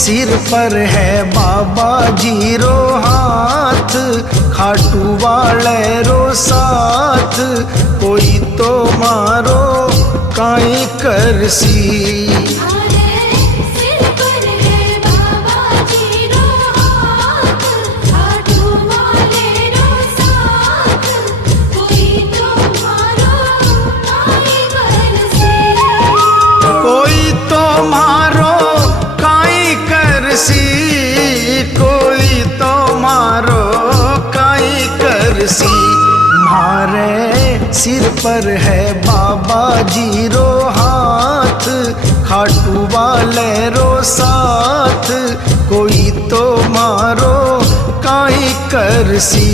सिर पर है बाबा जी रो हाथ, खाटू वाले रो साथ, कोई तो मारो काई करसी। कोई तो मारो काई करसी, कोई तो मारो काई करसी। मारे सिर पर है बाबा जी रो हाथ, खाटू वाले रो साथ, कोई तो मारो काई करसी।